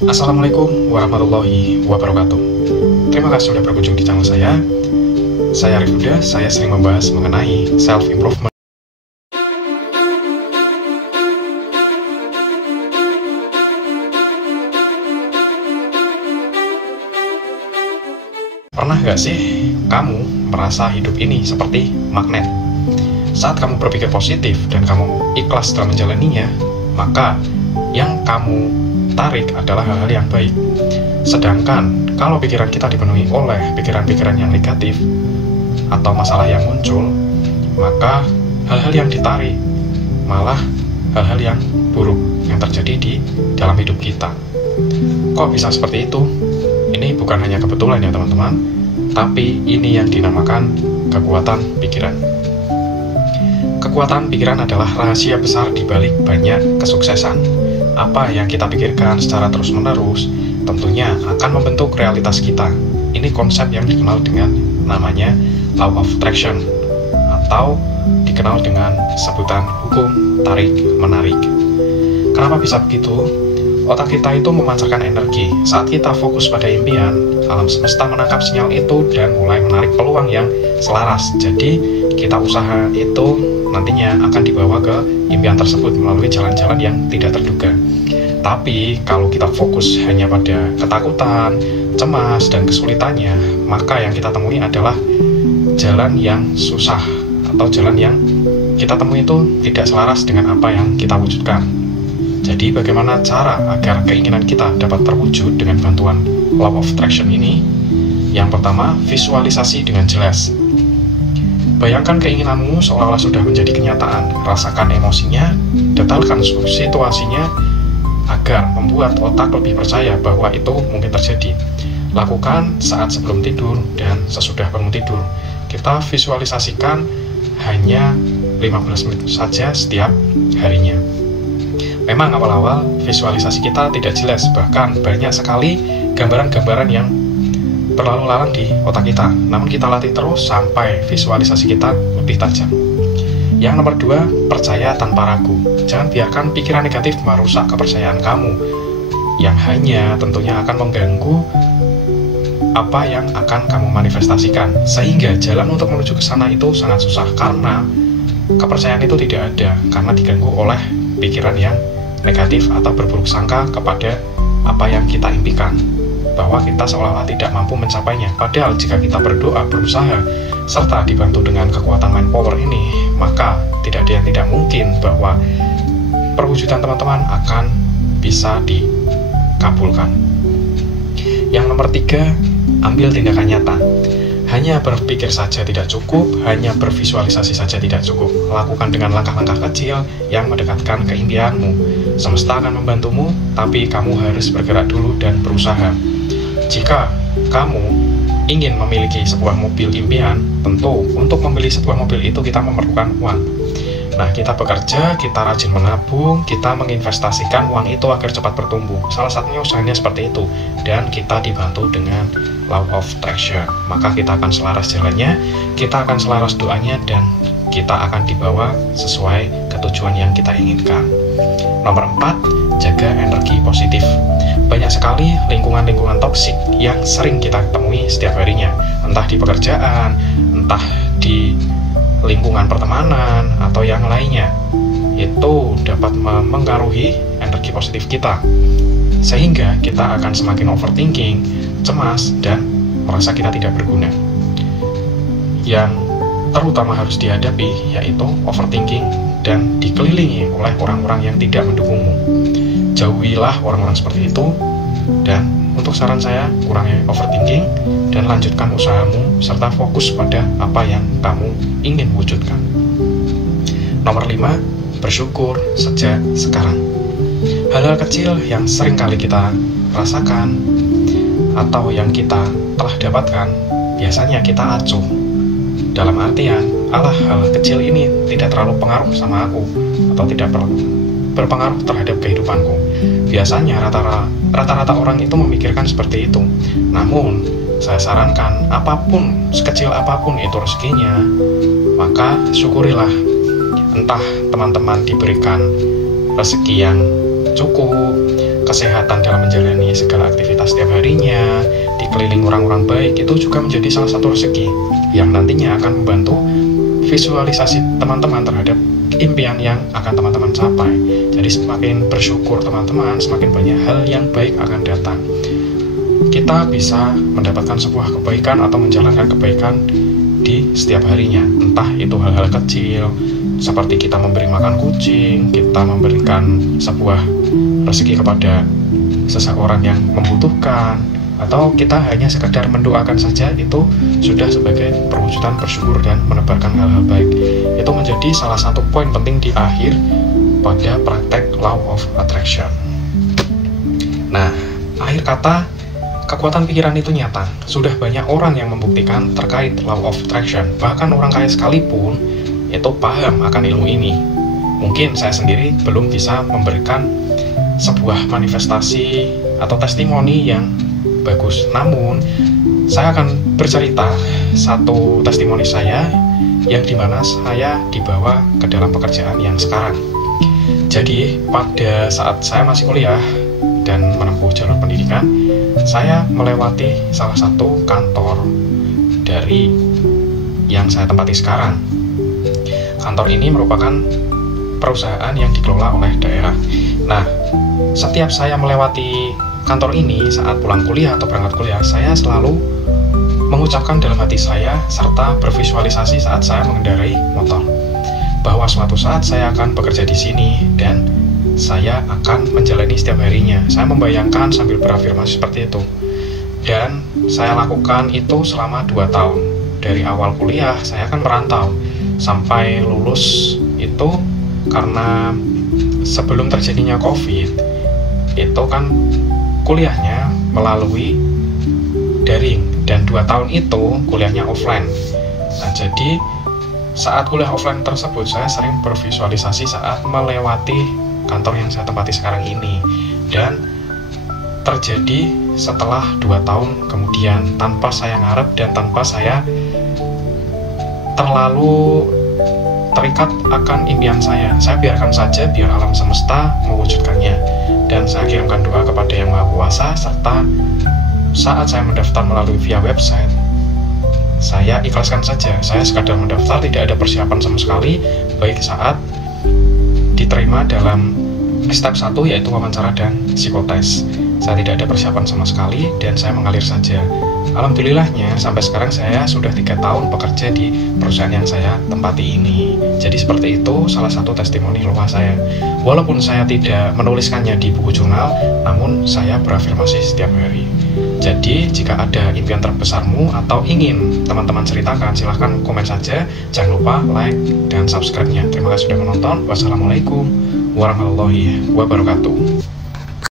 Assalamualaikum warahmatullahi wabarakatuh. Terima kasih sudah berkunjung di channel saya. Saya Arif Huda, saya sering membahas mengenai self-improvement. Pernah gak sih kamu merasa hidup ini seperti magnet? Saat kamu berpikir positif dan kamu ikhlas dalam menjalaninya, maka yang kamu tarik adalah hal-hal yang baik. Sedangkan kalau pikiran kita dipenuhi oleh pikiran-pikiran yang negatif atau masalah yang muncul, maka hal-hal yang ditarik malah hal-hal yang buruk yang terjadi di dalam hidup kita. Kok bisa seperti itu? Ini bukan hanya kebetulan ya teman-teman, tapi ini yang dinamakan kekuatan pikiran. Kekuatan pikiran adalah rahasia besar di balik banyak kesuksesan. Apa yang kita pikirkan secara terus-menerus tentunya akan membentuk realitas kita. Ini konsep yang dikenal dengan namanya Law of Attraction atau dikenal dengan sebutan hukum tarik-menarik. Kenapa bisa begitu? Otak kita itu memancarkan energi. Saat kita fokus pada impian, alam semesta menangkap sinyal itu dan mulai menarik peluang yang selaras. Jadi, kita usaha itu nantinya akan dibawa ke impian tersebut melalui jalan-jalan yang tidak terduga. Tapi, kalau kita fokus hanya pada ketakutan, cemas, dan kesulitannya, maka yang kita temui adalah jalan yang susah atau jalan yang kita temui itu tidak selaras dengan apa yang kita wujudkan. Jadi bagaimana cara agar keinginan kita dapat terwujud dengan bantuan Law of Attraction ini? Yang pertama, visualisasi dengan jelas. Bayangkan keinginanmu seolah-olah sudah menjadi kenyataan. Rasakan emosinya, detailkan situasinya agar membuat otak lebih percaya bahwa itu mungkin terjadi. Lakukan saat sebelum tidur dan sesudah bangun tidur. Kita visualisasikan hanya 15 menit saja setiap harinya. Memang awal-awal visualisasi kita tidak jelas, bahkan banyak sekali gambaran-gambaran yang berlalu lalang di otak kita. Namun kita latih terus sampai visualisasi kita lebih tajam. Yang nomor 2, percaya tanpa ragu. Jangan biarkan pikiran negatif merusak kepercayaan kamu, yang hanya tentunya akan mengganggu apa yang akan kamu manifestasikan. Sehingga jalan untuk menuju ke sana itu sangat susah, karena kepercayaan itu tidak ada, karena diganggu oleh pikiran yang negatif atau berburuk sangka kepada apa yang kita impikan, bahwa kita seolah-olah tidak mampu mencapainya. Padahal jika kita berdoa, berusaha, serta dibantu dengan kekuatan mind power ini, maka tidak ada yang tidak mungkin bahwa perwujudan teman-teman akan bisa dikabulkan. Yang nomor 3, ambil tindakan nyata. Hanya berpikir saja tidak cukup, hanya bervisualisasi saja tidak cukup. Lakukan dengan langkah-langkah kecil yang mendekatkan ke impianmu. Semesta akan membantumu, tapi kamu harus bergerak dulu dan berusaha. Jika kamu ingin memiliki sebuah mobil impian, tentu untuk membeli sebuah mobil itu kita memerlukan uang. Nah, kita bekerja, kita rajin menabung, kita menginvestasikan uang itu agar cepat bertumbuh. Salah satunya usahanya seperti itu, dan kita dibantu dengan Law of Attraction. Maka kita akan selaras jalannya, kita akan selaras doanya, dan kita akan dibawa sesuai ketujuan yang kita inginkan. Nomor 4, jaga energi positif. Banyak sekali lingkungan-lingkungan toksik yang sering kita temui setiap harinya, entah di pekerjaan, entah di lingkungan pertemanan, atau yang lainnya. Itu dapat mempengaruhi energi positif kita, sehingga kita akan semakin overthinking, cemas, dan merasa kita tidak berguna. Yang terutama harus dihadapi yaitu overthinking dan dikelilingi oleh orang-orang yang tidak mendukungmu. Jauhilah orang-orang seperti itu, dan untuk saran saya, kurangi overthinking dan lanjutkan usahamu serta fokus pada apa yang kamu ingin wujudkan. Nomor 5, bersyukur sejak sekarang. Hal-hal kecil yang sering kali kita rasakan atau yang kita telah dapatkan, biasanya kita acuh. Dalam artian, hal kecil ini tidak terlalu pengaruh sama aku, atau tidak berpengaruh terhadap kehidupanku. Biasanya rata-rata orang itu memikirkan seperti itu. Namun, saya sarankan, apapun, sekecil apapun itu rezekinya, maka syukurilah. Entah teman-teman diberikan rezeki yang cukup, kesehatan dalam menjalani segala aktivitas setiap harinya, dikelilingi orang-orang baik, itu juga menjadi salah satu rezeki yang nantinya akan membantu visualisasi teman-teman terhadap impian yang akan teman-teman capai. Jadi semakin bersyukur teman-teman, semakin banyak hal yang baik akan datang. Kita bisa mendapatkan sebuah kebaikan atau menjalankan kebaikan di setiap harinya. Entah itu hal-hal kecil, seperti kita memberi makan kucing, kita memberikan sebuah rezeki kepada seseorang yang membutuhkan, atau kita hanya sekedar mendoakan saja, itu sudah sebagai perwujudan bersyukur dan menebarkan hal-hal baik. Itu menjadi salah satu poin penting di akhir pada praktek Law of Attraction. Nah, akhir kata, kekuatan pikiran itu nyata. Sudah banyak orang yang membuktikan terkait Law of Attraction. Bahkan orang kaya sekalipun itu paham akan ilmu ini. Mungkin saya sendiri belum bisa memberikan sebuah manifestasi atau testimoni yang bagus. Namun, saya akan bercerita satu testimoni saya yang dimana saya dibawa ke dalam pekerjaan yang sekarang. Jadi, pada saat saya masih kuliah dan menempuh jalur pendidikan, saya melewati salah satu kantor dari yang saya tempati sekarang. Kantor ini merupakan perusahaan yang dikelola oleh daerah. Nah, setiap saya melewati kantor ini saat pulang kuliah atau berangkat kuliah, saya selalu mengucapkan dalam hati saya serta bervisualisasi saat saya mengendarai motor bahwa suatu saat saya akan bekerja di sini dan saya akan menjalani setiap harinya. Saya membayangkan sambil berafirmasi seperti itu. Dan saya lakukan itu selama 2 tahun. Dari awal kuliah saya akan merantau sampai lulus itu, karena sebelum terjadinya COVID itu kan kuliahnya melalui daring, dan 2 tahun itu kuliahnya offline. Nah, jadi saat kuliah offline tersebut saya sering bervisualisasi saat melewati kantor yang saya tempati sekarang ini, dan terjadi setelah 2 tahun kemudian, tanpa saya ngarep dan tanpa saya terlalu terikat akan impian saya. Saya biarkan saja biar alam semesta mewujudkannya, dan saya kirimkan doa kepada Yang Maha Kuasa. Serta saat saya mendaftar melalui via website, saya ikhlaskan saja. Saya sekadar mendaftar, tidak ada persiapan sama sekali, baik saat diterima dalam step 1 yaitu wawancara dan psikotes. Saya tidak ada persiapan sama sekali dan saya mengalir saja. Alhamdulillahnya sampai sekarang saya sudah 3 tahun bekerja di perusahaan yang saya tempati ini. Jadi seperti itu salah satu testimoni luar saya. Walaupun saya tidak menuliskannya di buku jurnal, namun saya berafirmasi setiap hari. Jadi jika ada impian terbesarmu atau ingin teman-teman ceritakan, silahkan komen saja. Jangan lupa like dan subscribe-nya. Terima kasih sudah menonton. Wassalamualaikum warahmatullahi wabarakatuh.